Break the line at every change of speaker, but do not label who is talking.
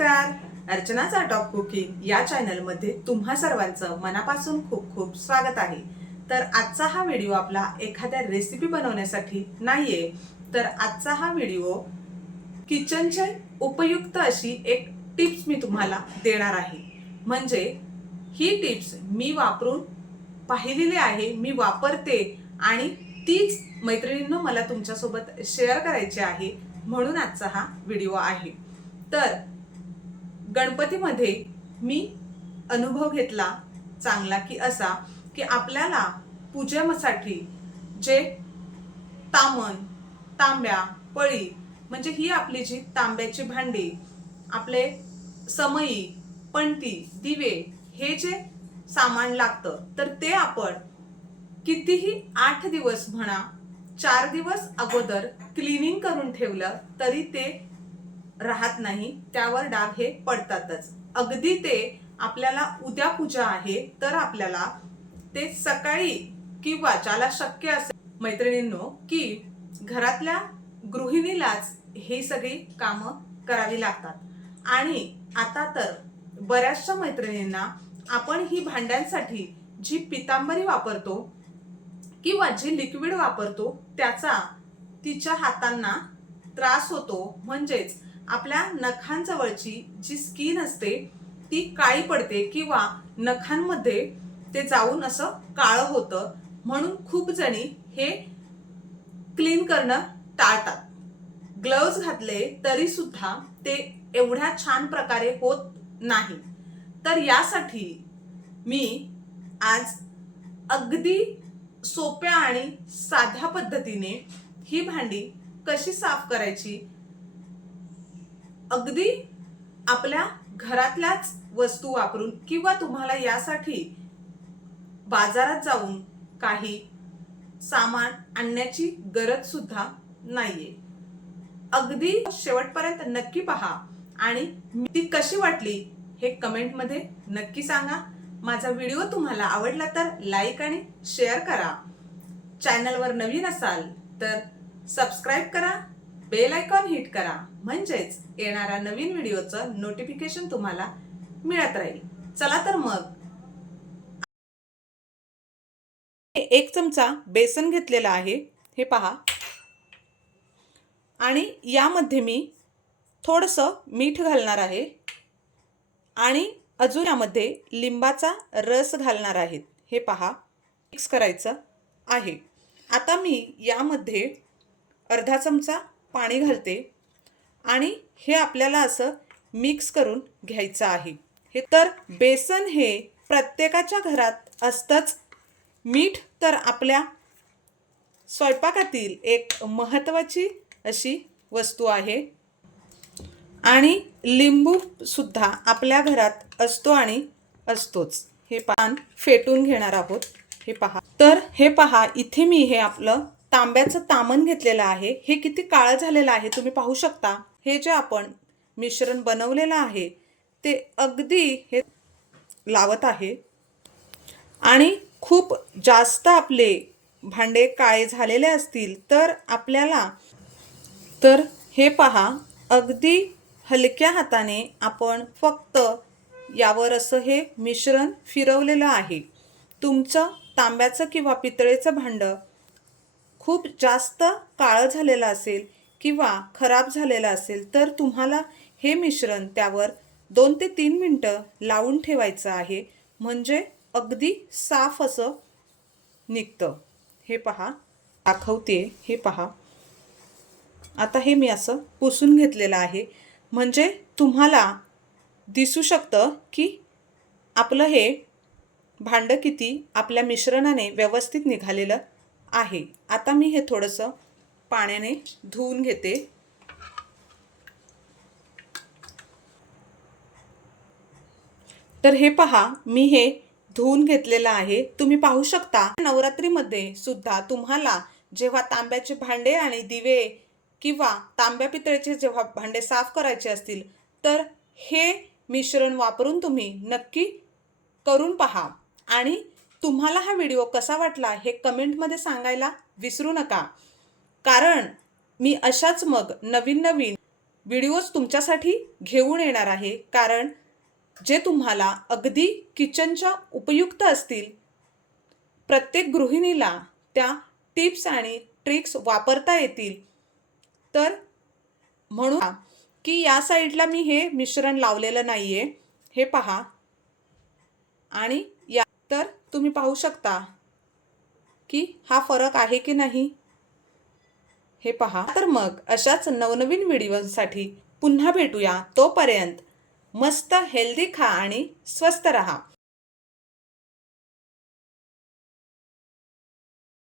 नमस्कार. अर्चनाचा top cooking या चॅनलमध्ये तुम्हा सर्वांचं मनापासून खूप खूप स्वागत आहे. तर आजचा हा व्हिडिओ आपला एखाद्या रेसिपी बनवण्यासाठी नाहीये. तर आजचा हा व्हिडिओ किचनचे उपयुक्त अशी एक टिप्स मी तुम्हाला देणार आहे. म्हणजे ही टिप्स मी वापरून पाहिलेली आहे मी वापरते आणि तीच मैत्रिणींनो मला तुमच्यासोबत शेअर करायची आहे म्हणून आजचा हा व्हिडिओ आहे. तर गणपतीमध्ये मी अनुभव घेतला चांगला की असा की आपल्याला पूजेसाठी जे तामण तांब्या पळी म्हणजे ही आपली जी तांब्याची भांडी आपले समई पणती दिवे हे जे सामान लागतं तर ते आपण कितीही आठ दिवस म्हणा चार दिवस अगोदर क्लिनिंग करून ठेवलं तरी ते राहत नाही त्यावर डाग हे पडतातच. अगदी ते आपल्याला उद्या पूजा आहे तर आपल्याला ते सकाळी किंवा ज्याला शक्य असेल. मैत्रिणींनो की घरातल्या गृहिणीलाच हे सगळी कामं करावी लागतात. आणि आता तर बऱ्याचशा मैत्रिणींना आपण ही भांड्यांसाठी जी पितांबरी वापरतो किंवा जी लिक्विड वापरतो त्याचा तिच्या हातांना त्रास होतो. म्हणजेच आपल्या नखांजवळची जी स्किन असते ती काळी पडते किंवा नखांमध्ये ते जाऊन असं काळं होतं. म्हणून खूप जणी हे क्लीन करणं टाळतात. ग्लव्ज घातले तरी सुद्धा ते एवढ्या छान प्रकारे होत नाही. तर यासाठी मी आज अगदी सोप्या आणि साध्या पद्धतीने ही भांडी कशी साफ करायची अगदी आपल्या घरातल्याच वस्तू वापरून किंवा तुम्हाला यासाठी बाजारात जाऊन काही सामान आणण्याची गरज सुद्धा नाहीये. अगदी शेवटपर्यंत नक्की पहा आणि ती कशी वाटली हे कमेंटमध्ये नक्की सांगा. माझा व्हिडिओ तुम्हाला आवडला तर लाईक आणि शेअर करा. चॅनलवर नवीन असाल तर सबस्क्राईब करा. बेल आयकॉन हिट करा. म्हणजेच येणाऱ्या नवीन व्हिडिओचं नोटिफिकेशन तुम्हाला मिळत राहील. चला तर मग. एक चमचा बेसन घेतलेला आहे. हे पहा. आणि यामध्ये मी थोडंसं मीठ घालणार आहे. आणि अजून यामध्ये लिंबाचा रस घालणार आहेत. हे पहा. मिक्स करायचं आहे. आता मी यामध्ये अर्धा चमचा पाणी घालते आणि हे आपल्याला असं मिक्स करून घ्यायचं आहे. हे तर बेसन हे प्रत्येकाच्या घरात असतंच. मीठ तर आपल्या स्वयंपाकातील एक महत्त्वाची अशी वस्तू आहे. आणि लिंबू सुद्धा आपल्या घरात असतो आणि असतोच. हे पान फेटून घेणार आहोत. हे पहा. तर हे पहा इथे मी हे आपलं तांब्याचं तामण घेतलेलं आहे. हे किती काळं झालेलं आहे तुम्ही पाहू शकता. हे जे आपण मिश्रण बनवलेलं आहे ते अगदी हे लावत आहे. आणि खूप जास्त आपले भांडे काळे झालेले असतील तर आपल्याला तर हे पहा अगदी हलक्या हाताने आपण फक्त यावर असं हे मिश्रण फिरवलेलं आहे. तुमचं तांब्याचं किंवा पितळेचं भांडं खूप जास्त काळं झालेलं असेल किंवा खराब झालेलं असेल तर तुम्हाला हे मिश्रण त्यावर दोन ते तीन मिनटं लावून ठेवायचं आहे. म्हणजे अगदी साफ असं निघतं. हे पहा. दाखवते. हे पहा. आता हे मी असं पुसून घेतलेलं आहे. म्हणजे तुम्हाला दिसू शकतं की आपलं हे भांडं किती आपल्या मिश्रणाने व्यवस्थित निघालेलं आहे. आता मी हे थोडंसं पाण्याने धुवून घेते. तर हे पहा मी हे धुवून घेतलेलं आहे. तुम्ही पाहू शकता नवरात्रीमध्ये सुद्धा तुम्हाला जेव्हा तांब्याचे भांडे आणि दिवे किंवा तांब्या पितळेचे जेव्हा भांडे साफ करायचे असतील तर हे मिश्रण वापरून तुम्ही नक्की करून पहा. आणि तुम्हाला हा व्हिडिओ कसा वाटला हे कमेंटमध्ये सांगायला विसरू नका. कारण मी अशाच मग नवीन नवीन व्हिडिओज तुमच्यासाठी घेऊन येणार आहे. कारण जे तुम्हाला अगदी किचनच्या उपयुक्त असतील प्रत्येक गृहिणीला त्या टिप्स आणि ट्रिक्स वापरता येतील. तर म्हणून की या साईडला मी हे मिश्रण लावलेलं नाही आहे हे पहा. आणि या तर तुम्ही पाहू शकता की हा फरक आहे की नाही? हे पहा. तर मग अशाच नवनवीन व्हिडिओसाठी पुन्हा भेटूया तोपर्यंत मस्त हेल्दी खा आणि स्वस्त रहा.